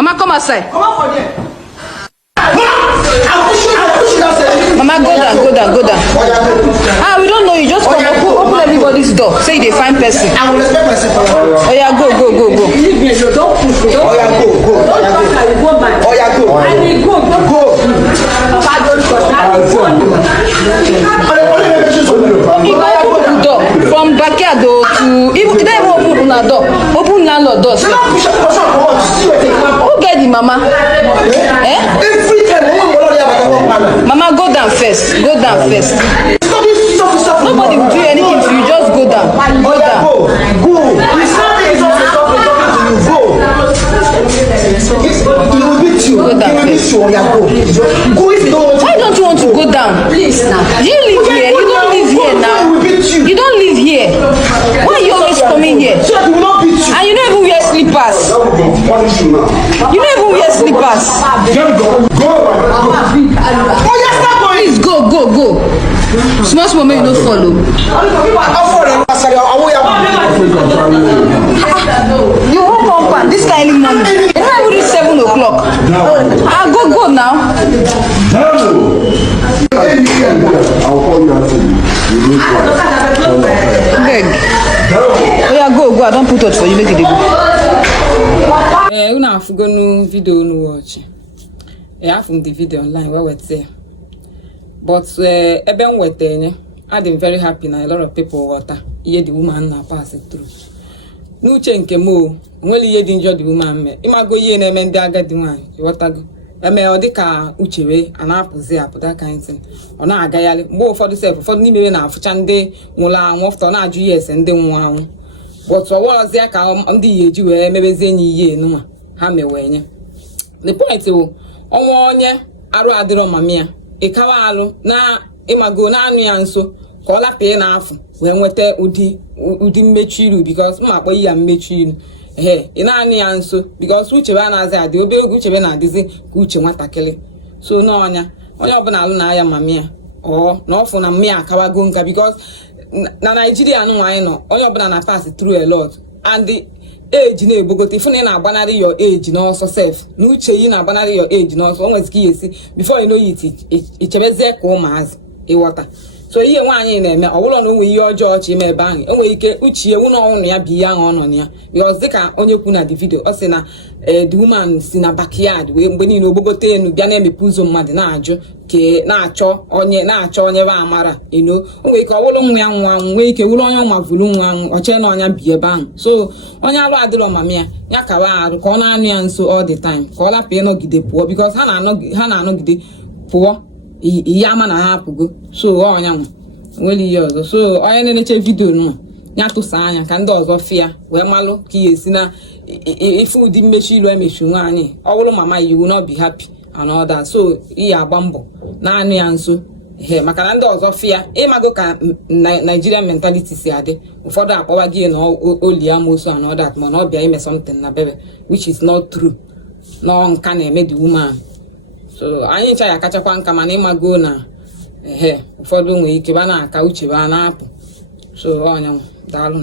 Mama, come outside. Come out for there. Mama, go down. We don't know you. Just come open everybody's door. Say they find person. I will respect myself. Oh yeah, go. Leave me, you don't push me. Oh yeah, go. Don't talk, I will go back. Oh yeah, go. I will go. Papa, don't touch. I will go. Open the door from backyard door to even they don't even open the door. Open landlord door. Who get the mama? Every time, Mama, go down first. Nobody will do anything to you. Just go down. Go down. Go. He will beat you. Go down first. Go if you don't want to. Why don't you want to go down? Please now. Do you live here? You don't live here now. You don't live here. Why are you always coming here? So that he will not beat you. And you don't even wear slippers. You don't even wear slippers. Oh yes, stop going. Please go. Small may you don't follow. You won't come back this kind of morning. It's not even 7 o'clock. Go now. I'll call you after you. Beg. Oh yeah, go. I don't put out for you. Make it go. Una have go no video no watch. I have the video online where we say. But even with them, I'm very happy now. A lot of people water. Hear the woman now pass it through. No change mo. Only hear the injured woman me. Ima go ye na men daga the one. You water go. Eme odika uchewe anapuzi apu that kind of thing. Ona agayale. Mo for the self for ni me na afuchande nwula anwo for na aju yes ndi nwa anwo. But for was there ka ndi yeji we mebeze enyi ye no ha mewenye. The point wo onwo onye aru adiro mamia. Ikawa alu na imago na anu ya nso ka ola pe na afu we nwete udi mmechi iru because ma akpo ya mmechi iru ina anu ya nso because uche ba na azi adi obe uche be na adizi ka uche nwatakili so na onye obuna alu na ya mamia na ofu na mmia akawago nka because na Nigeria anu nwanyi no onye obuna na pass through a lot and the age na ebogote ifu na agbanari your age no so self na uche yi na agbanari your age no so onwe ski yesi before you know it ichebeze ka ụmụazị ịwọta so ihe nwaanyị na-eme ọwụlọ na onwe ihe ọjọọ chi ime ebe ahụ enwe ike uche ewu na ọnwụ ya bi ya ọ nọ ya because dịka onye kwu na the video ọ sị na the woman si na backyard wee mgbe niile ogbogote enu bịa na-emepe ụzọ mmadụ na-ajụ ke na-achọ onye ba amara onwe ike ọwụlọ nwa nwee ike wụlọ onye ọmavulu nwa ọche na ọnya bi ebe ahụ so onye alụ adịrọ mama ya kawa arụ ka ọ na-anụ ya nso all the time ka ọ lapụ ịnọgide pụọ because ha na-anọgide pụọ ihe ama na ha apụgo so ọnya nwere ihe ọzọ so onye na-eneche vidio nwa ya tụsa anya ka ndị ọzọ fịa wee malụ ka ihe si na ife ụdị mmechi ilu emechi nwaanyị ọ bụrụ mama you will not be happy and all that so ihe agba mbọ naanị ya nso maka na ndị ọzọ fịa ịmago ka Nigerian mentality si adị ụfọdụ akpọwa gị na oli amosu and all that mana ọ bịa ime something na bebe which is not true nọ nka na-eme the woman so anyị ncha ya akachakwa nka mana ịmago na ụfọdụ nwere ike ba na-aka uche ba na-apụ so ọnya daalụ